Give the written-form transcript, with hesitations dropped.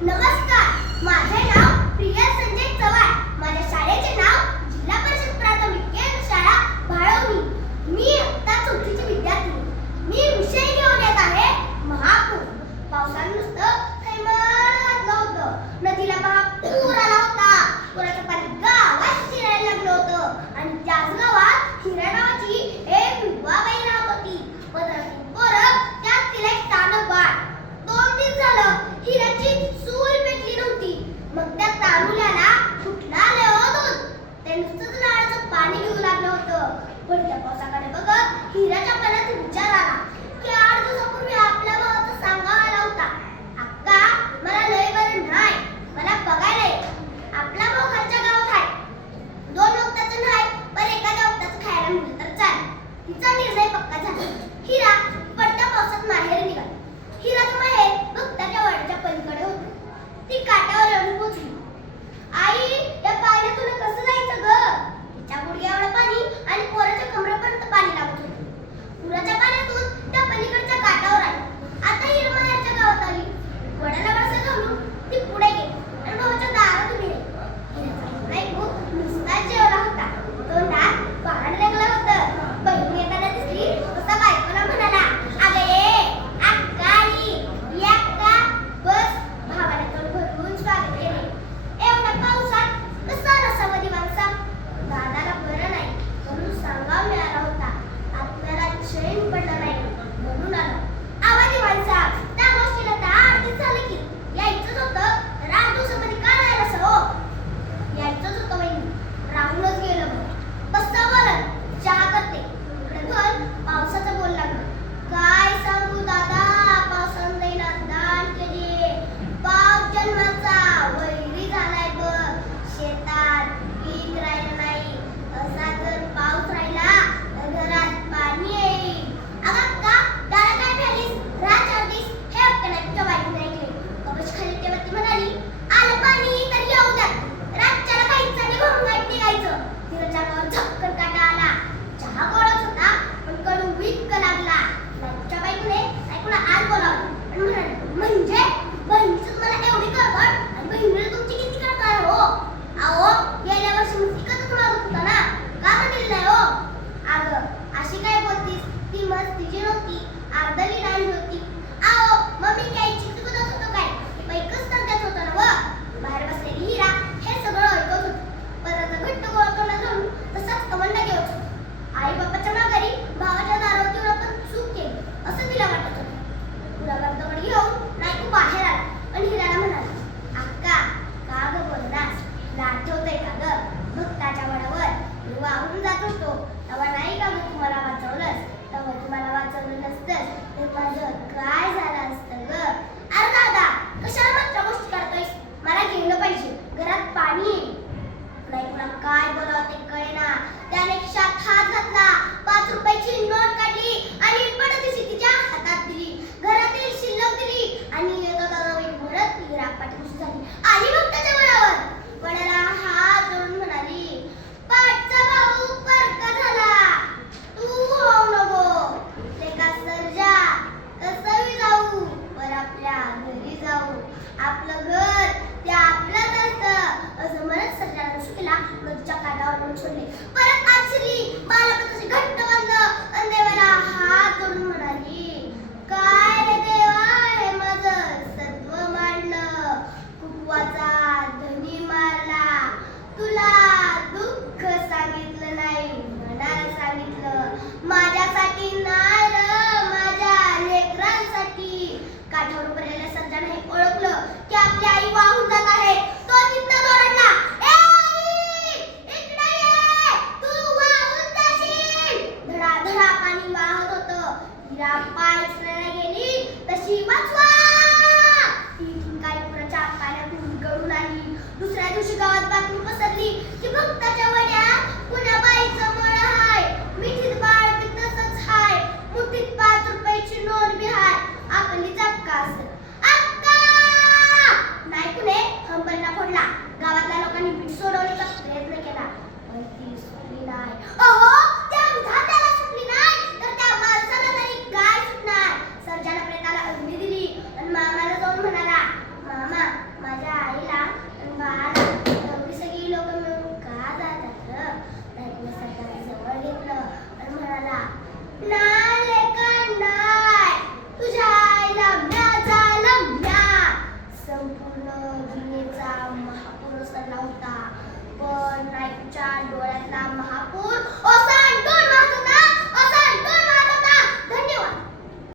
नमस्कार, माझे नाव प्रिया संजय चव्हाण. माझ्या शाळेचे नाव जिल्हा परिषद प्राथमिक केंद्र शाळा भाळवणी. मी इयत्ता 4ची विद्यार्थी. मी विषय घेऊन येत आहे महापूर. पावसाने नुसतं थैमान घातलं होतं. नदीला महापूर आला होता. पुराचं पाणी गावात शिरायला लागलं होतं आणि त्याच गावात हिरा नावाची एक विधवा बाई राहत होती. पदरातून पोरं त्यात तिला एक तानं बाळ. 2 दिवस झालं हिराची चूल पेटली नव्हती. मग त्या तानुल्याला कुठलं आलं होतं? ते नुसतंच नळाचं पाणी घेऊ लागलं होतं. पडत्या पावसाकडे बघत हिराच्या मनात विचार आला की 8 दिवसापूर्वी आपल्या भावाचा सांगा आला होता. अक्का, मला लय बरं नाही, मला बघायला ये. आपला भाऊ खालच्या गावात आहे. 2 वक्ताचं नाही, पण एखाद्या वक्ताचं खायला मिळलं तर चालेल. तिचा निर्णय पक्का झाला. हिरा पडत्या पावसात माहेर निघाली. हिराचं माहेर भक्ताच्या वाड्याच्या पलीकडे होतं. ती काठावर येऊन पोचली. आई, या पाण्यातून कसं जायचं ग? तिच्या गुडघ्याएवढं पाणी आणि पोराच्या कमरेपर्यंत पाणी लागत होतं. पुराच्या पाण्यातून त्या पलीकडच्या काठावर आली. आता हिरा माहेरच्या गावात आली. वडाला वळसा घालून ती पुढे गेली आणि भावाच्या दारात उभी राहिली. हिराचा ऐकून नुसताच जेवला होता. तोंडात पाणी लागलं होतं. बहिणी एखाद्या दिसली तसा बायकोला म्हणाला, अगं ये, अक्का आली, ये अक्का, बस. भावाने तोंड भरून स्वागत केले. एवढ्या पावसात कसा नसावं दिवाणसा? दादाला बरं नाही म्हणून सांगावा मिळाला होता. आत्म्याला चैन पडलं नाही म्हणून आलो. आवा दिवाणसा, त्या गोष्टीला तर 8 दिवस झाले की. यायचंच होतं तर 8 दिवसामध्ये का नाही असं हो? यायचंच होतं वहिनी, राहूनच गेलं मग. बसा बोलत, चहा करते. इकडे घर पावसाचं बोल लागलं. काय सांगू दादा, पावसानं दैना दान केले. पाव जन्माचा वैरी झालाय बघ. शेतात पीक राहिलं नाही. असा जर पाऊस राहिला तर घरात पाणी येईल. अगं अक्का, दादा काय झालीस? राहा 4 दिवस. हे हक्क नाही तुझ्या बायकोने ऐकले. कपश खाली तेव्हा ती म्हणाली, आलं पाणी तर येऊ द्या. रातच्याला काहीच आणि घोंगाट निघायचं. तिच्या अंगावर झपकन काटा आला. चहा गोडच होता पण कडू विक्क लागला. तुझ्या बायकोने ऐकून आज बोलावलं आणि म्हणाली, म्हणजे बहिणीचं मला एवढी गडबड आणि बहिणीला तुमची किती कळत आहे हो? अहो, गेल्या वर्षी मी तिकटच मागत होता ना, का म्हणली नाही हो? अगं, अशी काय बोलतीस? ती मस्तीची नव्हती, अर्धली नाही होती. अहो, मग मी काय चिकटत होतो काय? पैकच तर त्यात होतं ना व. बाहेर बसलेली हिरा हे सगळं ऐकत होती. पदराचा घट्ट गोळा तोंडात घालून तसाच कमंडा घेत होता. आई बापाच्या माघारी भावाच्या दारावर तिला पण चूक केली असं तिला वाटत होतं. पुरावर दगड घेऊन नायकू बाहेर आला आणि हिराला म्हणाला, अक्का, का ग बोललास? तुला आठवतंय का ग? भक्ताच्या वडावर मी वाहून जात होतो तेव्हा नाही का मग तुम्हाला वाचवलंस? तेव्हा तुम्हाला वाचवलं नसतं तर माझं काय झालं असतं ग? अरे दादा, कशाला मागच्या गोष्टी करतोयस? मला गेलं पाहिजे, घरात पाणी येईल. नाही कुणा काय बोलावं ते कळेना. त्याने खिशात हात घातला, 5 रुपयाची नोट काढली आणि पडदिशी तिच्या हातात दिली. घरातील शिल्लक दिली आणि म्हणत हिरा पाठीशी झाली आणि मग त्याच्या वडावर वडाला हात जोडून म्हणाली, पाठचा भाऊ परका झाला, तू होऊ नको. लेका सर्जा, कसंही जाऊ पर आपल्या घरी जाऊ. आपलं घर ते आपलंच असतं असं म्हणत सर्जाला सुखीला नदीच्या काठावर सोडले.